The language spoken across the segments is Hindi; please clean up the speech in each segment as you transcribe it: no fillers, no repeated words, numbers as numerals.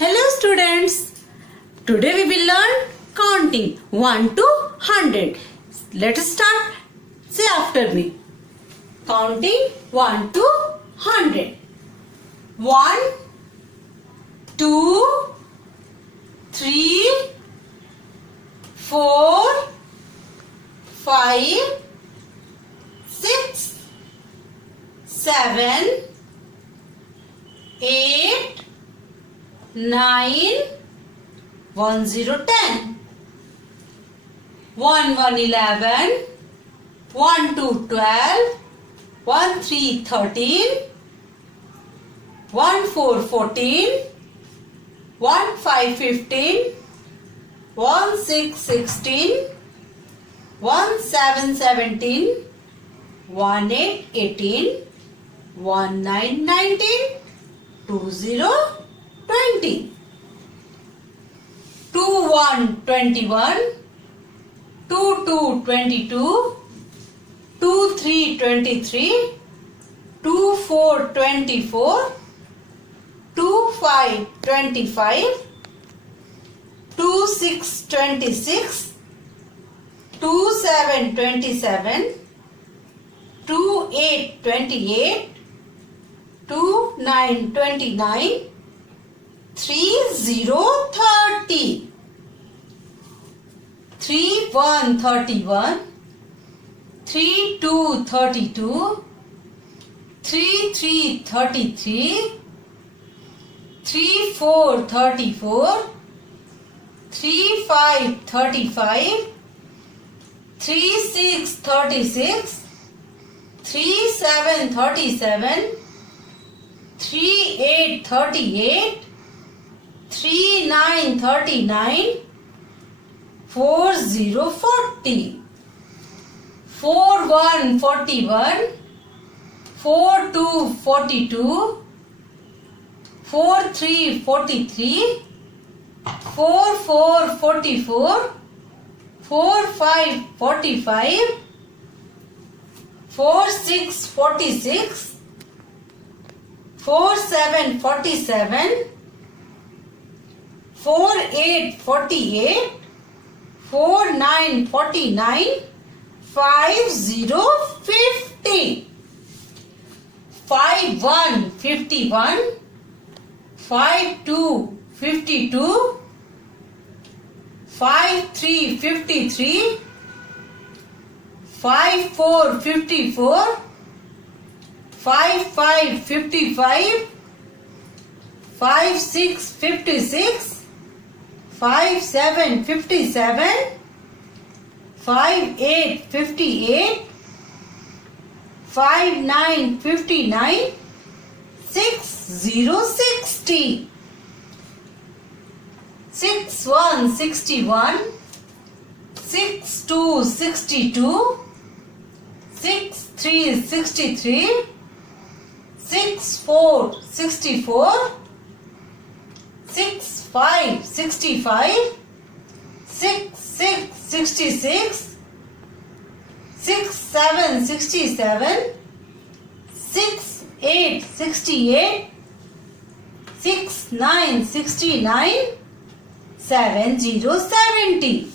Hello students. Today we will learn counting 1 to 100. Let us start. Say after me. Counting 1 to 100. 1, 2, 3, 4, 5, 6, 7, 8, 9, 1 0 10, 1 1 11, 1 2 12, 1 3 13, 1 4 14, 1 5 15, 1 6 16, 1 7 17, 1 8 18, 1 9 19, 2 0 20, 2 1 21, 2 2 22, 2 3 23, 2 4 24, 2 5 25, 2 6 26, 2 7 27, 2 8 28, 2 9 29, 3 0 30, 3 1 31, 3 2 32, 3 3 33, 3 4 34, 3 5 35, 3 6 36, 3 7 37, 3 8 38, 3 9 39, 4 0 40, 4 1 41, 4 2 42, 4 3 43, 4 4 44, 4 5 45, 4 6 46, 4 7 47, 4 8 48, 4 9 49, 5 0 50, 5 1 51, 5 2 52, 5 3 53, 5 4 54, 5 5 55, 5 6 56, 5 7 57, 5 8 58, 5 9 59, 6 0 60, 6 1 61, 6 2 62, 6 3 63, 6 4 64, 6 5 65, 6 6 66, 6 7 67, 6 8 68, 6 9 69, 7 0 70,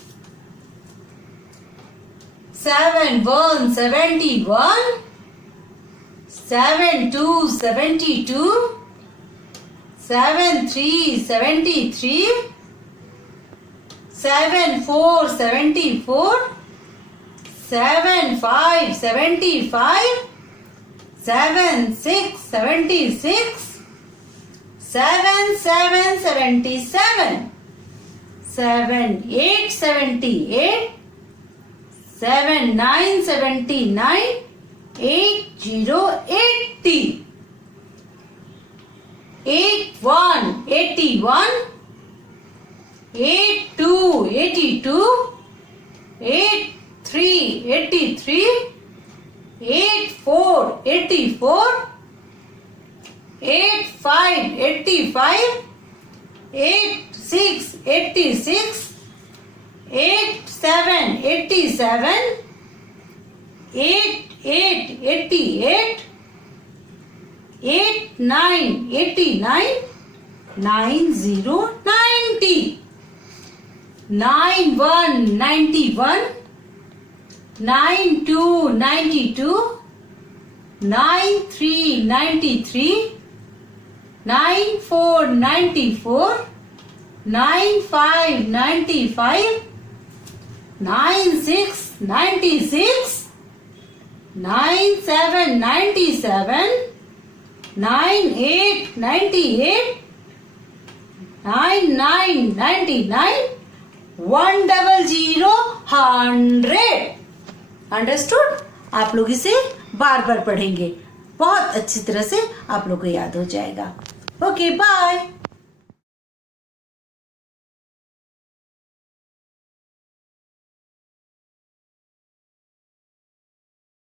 7 1 71, 7 2 72, 7 3 73, 7 4 74, 7 5 75, 7 6 76, 7 7 77, 7 8 78, 7 9 79, 8 0 80, 8 1 81, 8 2 82, 8 3 83, 8 4 84, 8 5 85, 8 6 86, 8 7 87, 8 8 88, 8 9 89, 9 0 90, 9 1 91, 9 2 92, 9 3 93, 9 4 94, 9 5 95, 9 6 96, 9 7 97, 9 8 98, 9 9 99, 100 100. Understood? आप लोग इसे बार बार पढ़ेंगे, बहुत अच्छी तरह से आप लोग को याद हो जाएगा. Okay, bye.